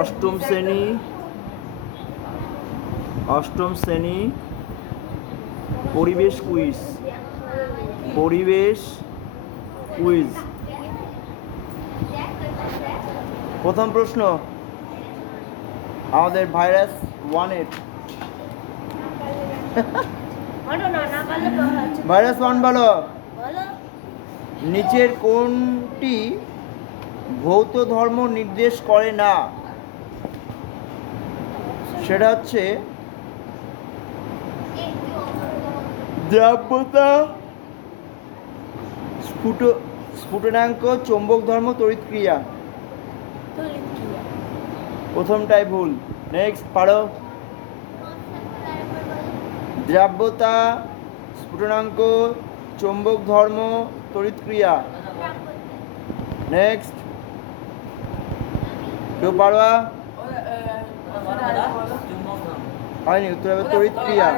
অষ্টম শ্রেণী পরিবেশ কুইজ। প্রথম প্রশ্ন আমাদের ভাইরাস 1-এর। ভাইরাস 1 বলো। নিচের কোনটি ভৌত ধর্ম নির্দেশ করে না? সেটা হচ্ছে দ্রাব্যতা, স্ফুটনাঙ্ক, চৌম্বক ধর্ম, তড়িৎ ক্রিয়া। প্রথমটাই ভুল। নেক্সট পারো। দ্রাব্যতা, স্ফুটনাঙ্ক, চৌম্বক ধর্ম, তড়িৎ ক্রিয়া। নেক্সট কেউ পারবা? হয়নি, উত্তর হবে তড়িৎ ক্রিয়া।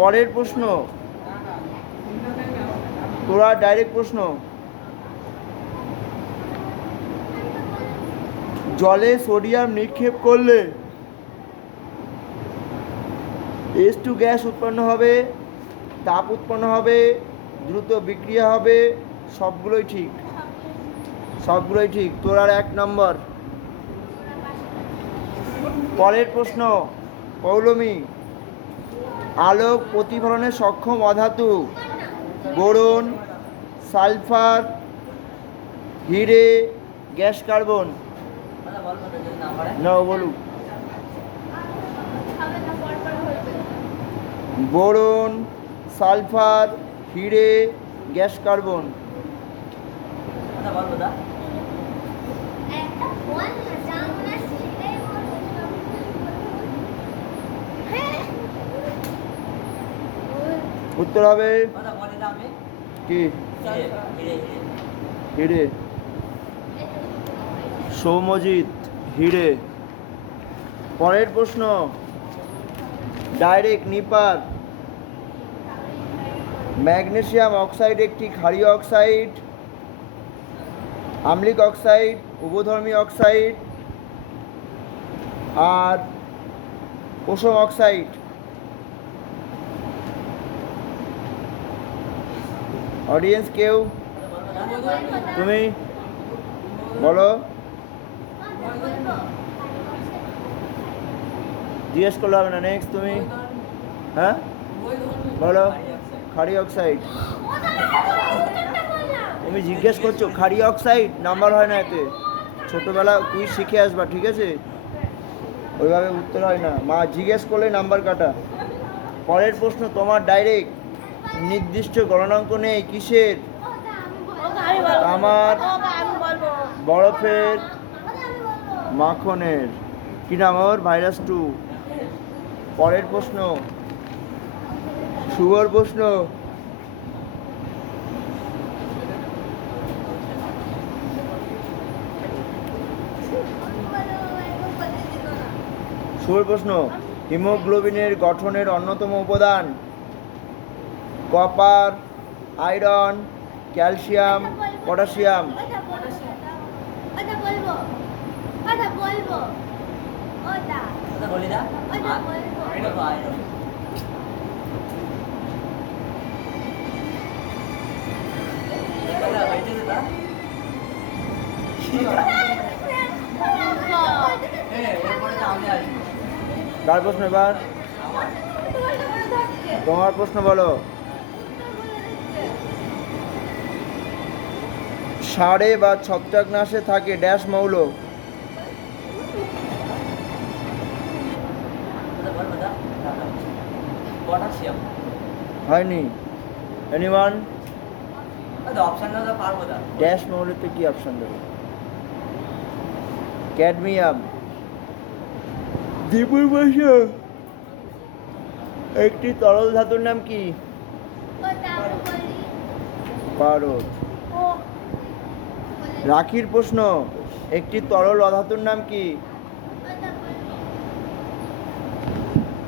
পরের প্রশ্ন, তোরা ডাইরেক্ট প্রশ্ন। জলে সোডিয়াম নিক্ষেপ করলে H2 গ্যাস উৎপন্ন হবে, তাপ উৎপন্ন হবে, দ্রুত বিক্রিয়া হবে। সবগুলোই ঠিক। তোর আর 1 নম্বর। পরের প্রশ্ন, পৌলমী। আলোক প্রতিফলনে সক্ষম অধাতু: বোরন, সালফার, হিরে, গ্যাস কার্বন। না বলুক। বোরন, সালফার, হিরে, গ্যাস কার্বন। উত্তর হবে কি? হিরে। সৌম্যজিৎ, হিরে। পরের প্রশ্ন ডাইরেক্ট নিপার। ম্যাগনেসিয়াম অক্সাইড একটি ক্ষারীয় অক্সাইড, আম্লিক অক্সাইড, উভধর্মী অক্সাইড আর পশম অক্সাইড। অডিয়েন্স কেউ? তুমি বলো। জিজ্ঞেস করলে হবে না। নেক্সট তুমি। হ্যাঁ বলো। ক্ষারীয় অক্সাইড। তুমি জিজ্ঞেস করছো ক্ষারীয় অক্সাইড, নাম্বার হয় না এতে। ছোটবেলা কুইজ শিখে আসবা, ঠিক আছে? ওইভাবে উত্তর হয় না, মা জিজ্ঞেস করলে নাম্বার কাটা। পরের প্রশ্ন তোমার ডাইরেক্ট। নির্দিষ্ট গণনাঙ্ক নেই কিসের? তামার, বরফের, মাখনের। কি নাম ওর? ভাইরাস 2। পরের প্রশ্ন, শুভর প্রশ্ন। শুভর প্রশ্ন, হিমোগ্লোবিনের গঠনের অন্যতম উপাদান: কপার, আয়রন, ক্যালসিয়াম, পটাশিয়াম। কার প্রশ্ন এবার? তোমার প্রশ্ন বলো। সারে বা ছত্রাকনাশে থাকে ড্যাশ মৌল? হয়নি। এনিওয়ান? ড্যাশ মৌলতে কি অপশন দেবে? ক্যাডমিয়াম। দীপুর প্রশ্ন, একটি তরল ধাতুর নাম কি? পারদ। রাখির প্রশ্ন, একটি তরল অধাতুর নাম কি?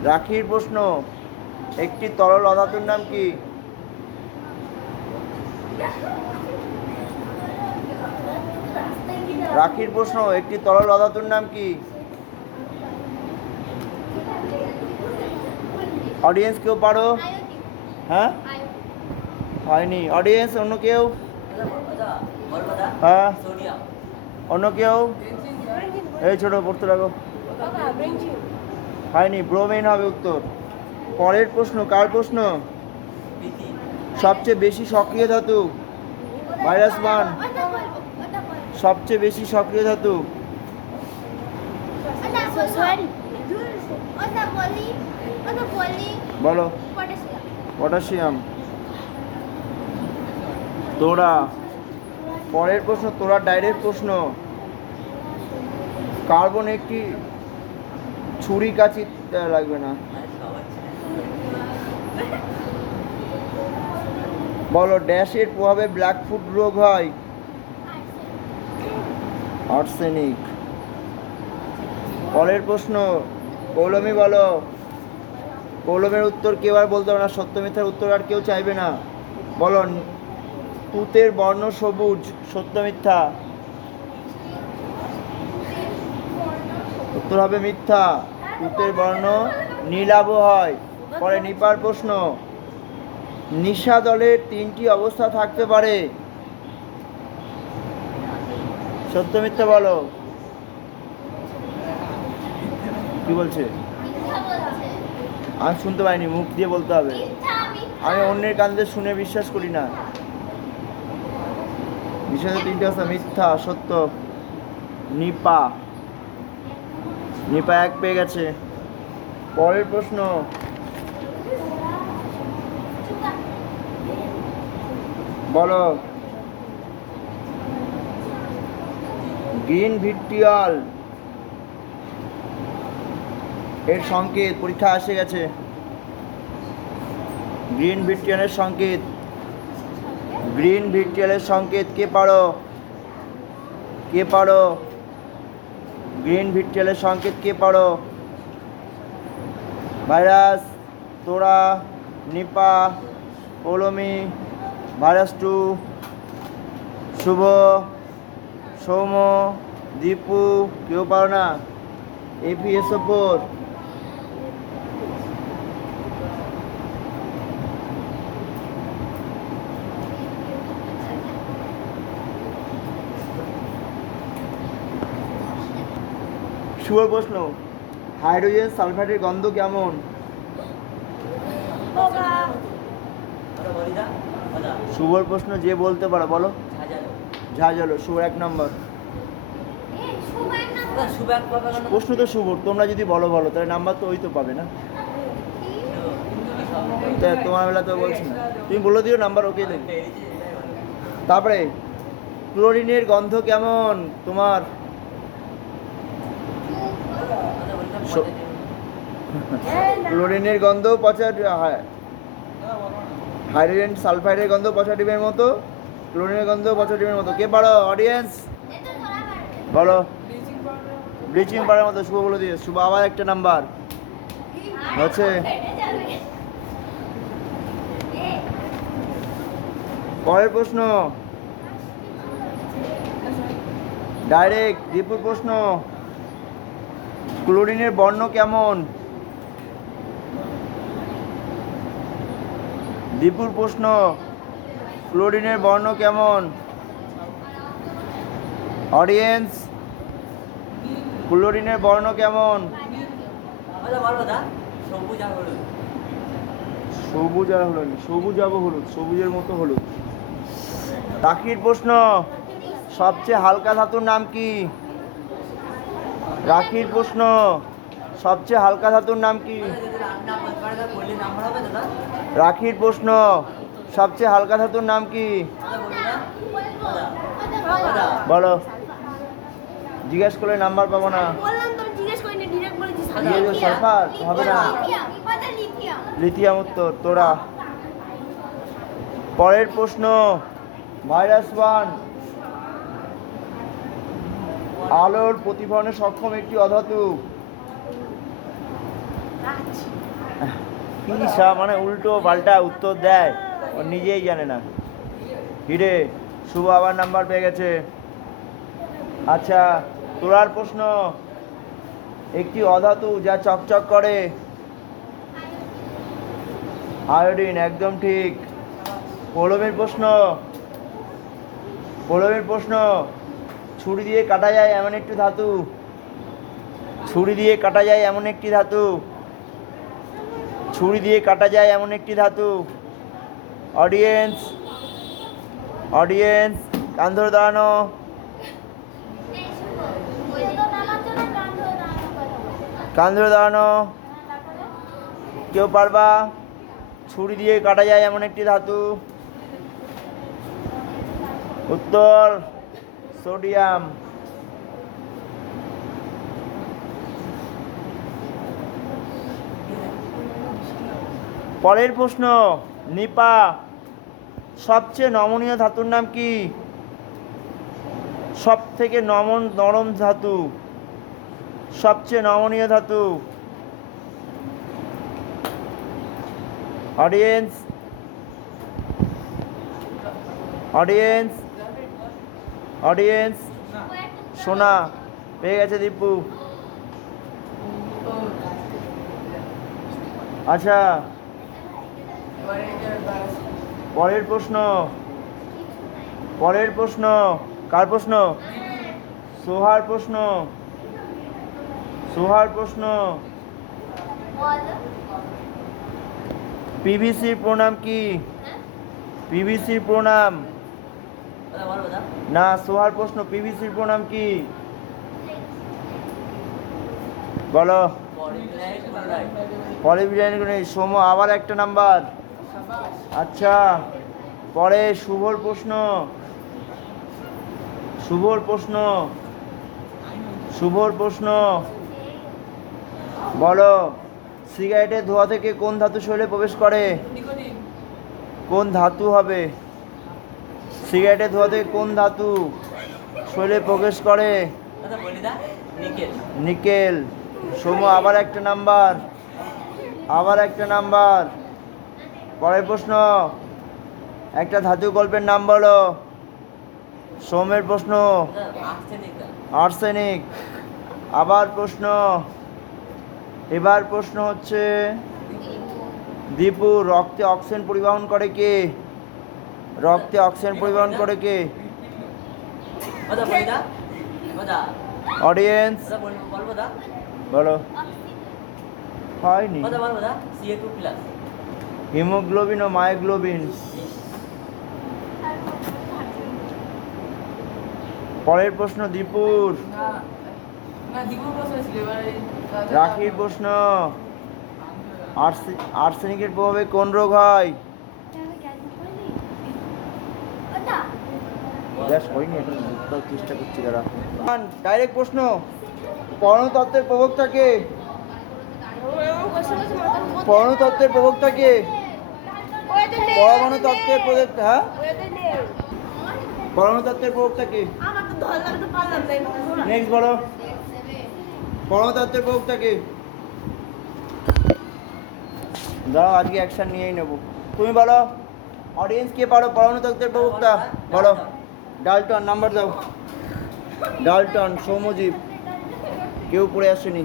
রাখির প্রশ্ন, একটি তরল অধাতুর নাম কি? রাখির প্রশ্ন, একটি তরল অধাতুর নাম কি? অডিয়েন্স কেউ পারো? হ্যাঁ, হয়নি। অডিয়েন্স অন্য কেউ? হ্যাঁ, অন্য কেউ? এই ছোট পড়তে লাগো। হয়নি, ব্রোমিন হবে উত্তর। পরের প্রশ্ন, কার প্রশ্ন? সবচেয়ে বেশি সক্রিয় ধাতু। ভাইরাস 1, সবচেয়ে বেশি সক্রিয় ধাতু। বলো। পটাশিয়াম। তোরা, পরের প্রশ্ন, তোরা ডাইরেক্ট প্রশ্ন। কার্বন একটি ছুরি কাঁচি লাগবে না। বলো, ড্যাশের প্রভাবে ব্ল্যাকফুট রোগ হয়। আর্সেনিক। পরের প্রশ্ন, কৌলমি বলো। কৌলমের উত্তর কেউ আর বলতে পারবে না, সত্য মিথ্যার উত্তর আর কেউ চাইবে না। বলো, তুতের বর্ণ সবুজ, সত্য মিথ্যা? উত্তর হবে মিথ্যা, তুতের বর্ণ নীলাভ হয়। পরে নিপার প্রশ্ন, নিশা দলের 3টি অবস্থা থাকতে পারে। সত্য মিথ্যা বলো। কি বলছে? আমি শুনতে পাইনি, মুখ দিয়ে বলতে হবে। আমি অন্যের কান দিয়ে শুনে বিশ্বাস করি না। নিশাতে 3টে অবস্থা, মিথ্যা, সত্য। নিপা, নিপা 1 পেয়ে গেছে। পরের প্রশ্ন, বলো, গ্রিন ভিট্রিয়ল এর সংকেত, পরীক্ষা এসে গেছে। গ্রিন ভিট্রিয়লের সংকেত, গ্রিন ভিট্রিয়লের সংকেত কে পারো? কে পারো? গ্রিন ভিট্রিয়লের সংকেত কে পারো? ভাইরাস, তোরা, নিপা, কৌলমি, ভাইরাস 2, শুভ, সৌম, দীপু, কেউ পারো না? APSO4। শুভ প্রশ্ন, হাইড্রোজেন সালফাইডের গন্ধ কেমন? শুভর প্রশ্ন, যে বলতে পারো বলো। ঝাঁঝালো। শুভ 1 নম্বর। প্রশ্ন তো শুভ, তোমরা যদি বলো বলো তাহলে নাম্বার তো ওই তো পাবে না। তোমার বেলা তো বলছি না, তুমি বলে দিও নাম্বার, ওকে দেবে। তারপরে ক্লোরিনের গন্ধ কেমন তোমার? ক্লোরিনের গন্ধ পচা, হাইড্রোজেন সালফাইডের গন্ধ পচা ডিমের মতো, ক্লোরিনের গন্ধ পচা ডিমের মতো। কে পারো? অডিয়েন্স বলো। ব্লিচিং পাউডারের মতো। শুভ বলে দিয়ে, শুভ আবার 1টা নাম্বার হচ্ছে। পরের প্রশ্ন, ডাইরেক্ট দীপুর প্রশ্ন, ক্লোরিনের বর্ণ কেমন? দীপুর প্রশ্ন, ক্লোরিনের বর্ণ কেমন? অডিয়েন্স, ক্লোরিনের বর্ণ কেমন? সবুজ আর হলুদ, সবুজ আবো হলুদ, সবুজের মতো হলুদ। রাখির প্রশ্ন, সবচেয়ে হালকা ধাতুর নাম কি? রাখির প্রশ্ন, সবচেয়ে হালকা ধাতুর নাম কি? রাখির প্রশ্ন, সবচেয়ে হালকা ধাতুর নাম কি? বলো। জিজ্ঞেস করলে নাম্বার পাবো না। সালফার হবে না, লিথিয়াম উত্তর। তোরা, পরের প্রশ্ন, ভাইরাস 1, আলোর প্রতিফলনে সক্ষম একটি অধাতু। কি মানে উল্টো পাল্টা উত্তর দেয়, ও নিজেই জানে না। হিরে, শুভ আবার নাম্বার পেয়ে গেছে। আচ্ছা, তোরার প্রশ্ন, একটি অধাতু যা চকচক করে। আয়োডিন, একদম ঠিক। পৌলমীর প্রশ্ন, পৌলমীর প্রশ্ন, ছুরি দিয়ে কাটা যায় এমন একটি ধাতু। ছুরি দিয়ে কাটা যায় এমন একটি ধাতু। ছুরি দিয়ে কাটা যায় এমন একটি ধাতু। অডিয়েন্স, অডিয়েন্স, কান ধরে দাঁড়ানো। কান ধরে দাঁড়ানো। কেউ পারবা? ছুরি দিয়ে কাটা যায় এমন একটি ধাতু। উত্তর সোডিয়াম। পরের প্রশ্ন, নিপা, সবচেয়ে নমনীয় ধাতুর নাম কি? সব থেকে নরম ধাতু, সবচেয়ে নমনীয় ধাতু। অডিয়েন্স, অডিয়েন্স, অডিয়েন্স, সোনা পেয়ে গেছে দীপু। আচ্ছা, পরের প্রশ্ন, পরের প্রশ্ন, কার প্রশ্ন? সোহার প্রশ্ন, সোহার প্রশ্ন। পিভিসির প্রণাম কি? পিভিসির প্রণাম না, সোহার প্রশ্ন, পিভিসির প্রণাম কি? বলো। পলিভিনাইল। সোম, আবার একটা নাম্বার। আচ্ছা, পরে শুভর প্রশ্ন, শুভর প্রশ্ন, শুভর প্রশ্ন। বলো, সিগারেটের ধোঁয়া থেকে কোন ধাতু শরীরে প্রবেশ করে? কোন ধাতু হবে? সিগারেটের ধোঁয়া থেকে কোন ধাতু শরীরে প্রবেশ করে? নিকেল। সোম, আবার একটা নাম্বার, আবার একটা নাম্বার। পরের প্রশ্ন, একটা ধাতু গল্পের নাম বলো। সোমের প্রশ্ন, আর্সেনিক। আবার প্রশ্ন, এবার প্রশ্ন হচ্ছে দীপু, রক্তে অক্সিজেন পরিবহন করে কে? রক্তে অক্সিজেন পরিবহন করে কে? অডিয়েন্স, বলো। হয়নি। হিমোগ্লোবিন ও মায়োগ্লোবিন। পরের প্রশ্ন দীপুর, রাখির প্রশ্ন, আর্সেনিকের প্রভাবে কোন রোগ হয়? চেষ্টা করছি দাঁড়া। ডাইরেক্ট প্রশ্ন, পরমাণুতত্ত্বের প্রবক্তা কে? পরমাণুতত্ত্বের প্রবক্তা কে? পরমাণুতত্ত্বের প্রবক্তা, হ্যাঁ, পরমাণুতত্ত্বের প্রবক্তা কে? নেক্সট বলো, পরমাণুতত্ত্বের প্রবক্তা কে? দাঁড়াও, আজকে অ্যাকশন নিয়েই নেব। তুমি বলো, অডিয়েন্স কে পারো পরমাণুতত্ত্বের প্রবক্তা? বলো। ডাল্টন, নাম্বার দাও। ডাল্টন, সৌম্যজীব, কেউ পড়ে আসেনি।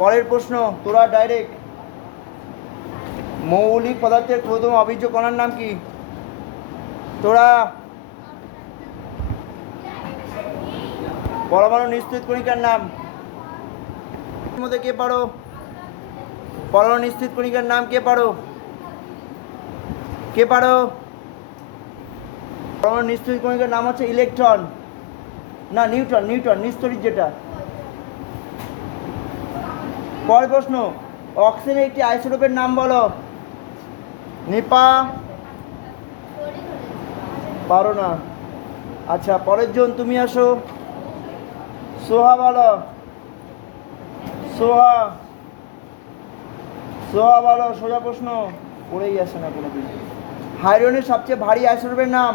পরের প্রশ্ন, তোরা ডাইরেক্ট, মৌলিক পদার্থের প্রথম অবীর্য কণার নাম কি? তোরা। পরমাণু নিশ্চিত কণিকার নাম মধ্যে কে পারো? পরমাণু নিশ্চিত কণিকার নাম কে পারো? কে পারো? পরমাণু নিশ্চিত কণিকার নাম হচ্ছে ইলেকট্রন, না নিউট্রন, নিউট্রন নিস্তড়িত যেটা। পরের প্রশ্ন, অক্সিজেনের একটি আইসোটোপের নাম বলো। নিপা, পারো না। আচ্ছা, পরের জন তুমি আসো। সোহা বলো। সোহা, সোহা বলো, সোজা প্রশ্ন, পড়েই আসে না কোনোদিন। হাইড্রোজেনের সবচেয়ে ভারী আইসোটোপের নাম?